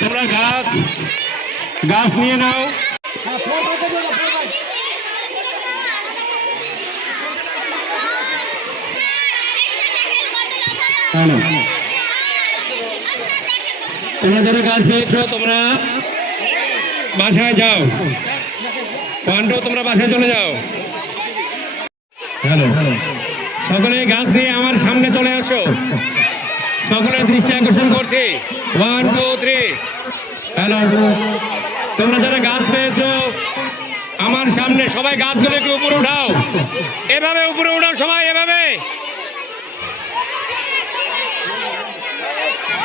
তোমরা গাছ নিয়ে নাও। তোমরা যারা গাছ পেয়েছো তোমরা বাসায় যাও। পান্ডু তোমরা বাসায় চলে যাও। হ্যালো, সকলে গাছ নিয়ে আমার সামনে চলে আসো। সকলের দৃষ্টি আকর্ষণ করছি। 1 2 3। হ্যালো, তোমরা যারা গাছ পেয়েছো আমার সামনে সবাই গাছগুলো একটু উপরে উঠাও। এভাবে উপরে উঠাও সবাই, এভাবে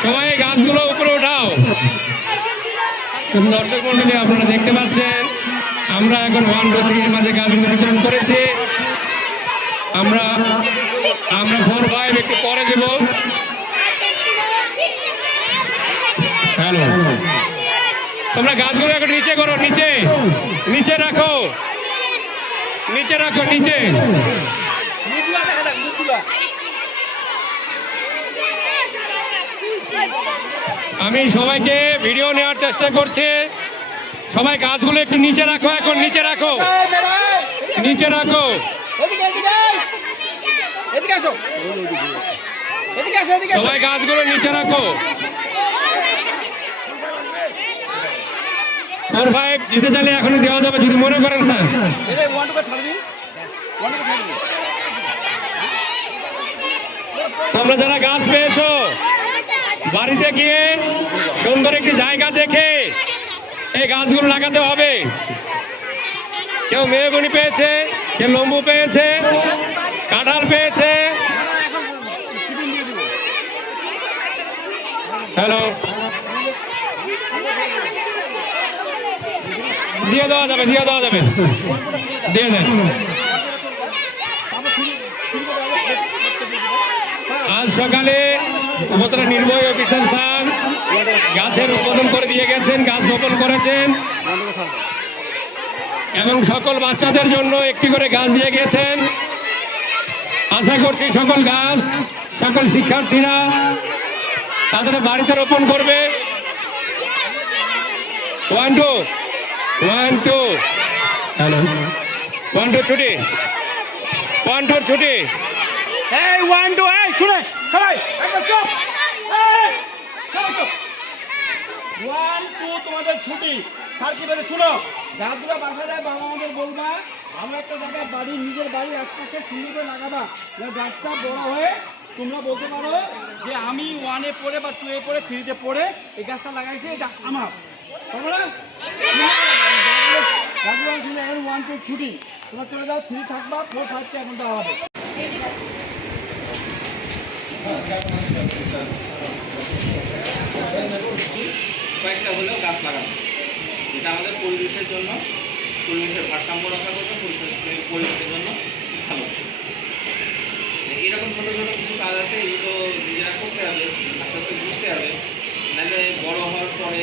সবাই গাছগুলো উপরে উঠাও। দর্শক মন্ডলী আপনারা দেখতে পাচ্ছেন আমরা এখন 1 2 3 মাঝে গাছগুলো বিতরণ করেছি। আমরা 4 5 একটু পরে দেব। হ্যালো, তোমরা গাছগুলো একটু নিচে করো, নিচে রাখো, নিচে। আমি সবাইকে ভিডিও নেওয়ার চেষ্টা করছি। সবাই গাছগুলো একটু নিচে রাখো, এখন নিচে রাখো। সবাই গাছগুলো নিচে রাখো। 4 5 দিতে চাইলে এখনই দেওয়া যাবে যদি মনে করেন স্যার। তোমরা যারা গাছ পেয়েছো বাড়িতে গিয়ে সুন্দর একটি জায়গা দেখে এই গাছগুলো লাগাতে হবে। কেউ মেহগনি পেয়েছে, কেউ লেবু পেয়েছে, কাঁঠাল পেয়েছে। হ্যালো, দিয়ে দেওয়া যাবে দিয়ে দেন। আজ সকালে উপজেলা নির্বাহী অফিসার স্যার গাছের উদ্বোধন করে দিয়ে গেছেন, গাছ রোপণ করেছেন এবং সকল বাচ্চাদের জন্য একটি করে গাছ দিয়ে গেছেন। আশা করছি সকল শিক্ষার্থীরা তাদের বাড়িতে রোপণ করবে। 1 2 1 2। হ্যালো, 1 2 ছুটি, 1 2 ছুটি। এই 1 2 এই শুনে সবাই একদম চুপ। 1 2 তোমাদের ছুটি। স্যার কি বলে শুনো, গাছগুলো বাসা যায় বাবা আমাদের বলবা আমরা একটা জায়গায় নিজের বাড়ির একপাশে সুন্দর লাগাবা, গাছটা বড় হয়ে তোমরা বলতে পারো যে আমি 1 এ পড়ে বা 2 এ পড়ে 3 তে পড়ে এই গাছটা লাগাইছি, এটা আমার। তোমরা গাছগুলো শুনে এখন 1 2 ছুটি, তোমরা চলে যাও, 3 থাকবা, 4 5 কে এখন দেওয়া হবে। কয়েকটা হলেও গাছ লাগানো, যেটা আমাদের পরিবেশের জন্য, পরিবেশের ভারসাম্য রক্ষা করবে, পরিবেশের জন্য ভালো। এরকম ছোটো ছোটো কিছু কাজ আছে, এগুলো নিজেরা করতে হবে, আস্তে আস্তে বুঝতে হবে, নাহলে বড় হওয়ার পরে